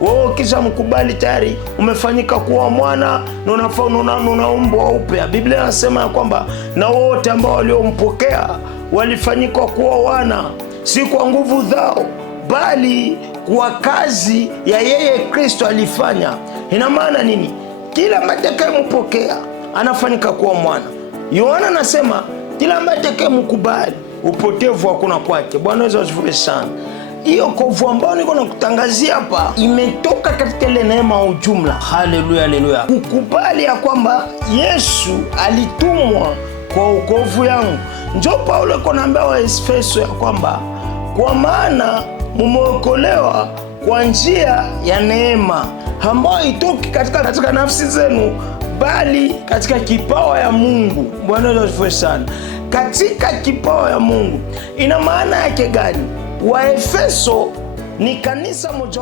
Wewe kisha mkubali tayari umefanyika kuwa mwana na unaumbwa upya. Biblia inasema kwamba na wote ambao waliompokea walifanyika kuwa wana, si kwa nguvu zao bali kwa kazi ya yeye Kristo alifanya. Ina maana nini? Kila ambaye atakayempokea anafanyika kuwa mwana. Yohana anasema kila ambaye atakayemkubali upotevu hakuna kwake. Bwana Yesu asifiwe sana. Hiyo kovu ambayo niko nakutangazia hapa imetoka katika ile neema ya ujumla. Haleluya, haleluya. Kukubali ya kwamba Yesu alitumwa kwa wokovu yangu. Njoo Paulo anaambia Waefeso ya kwamba kwa maana mmeokolewa kwa njia ya neema ambayo itoki katika nafsi zenu bali katika kipawa ya Mungu. Bwana Yesu asifiwe sana. Katika kipawa ya Mungu ina maana yake gani? Waefeso ni kanisa moja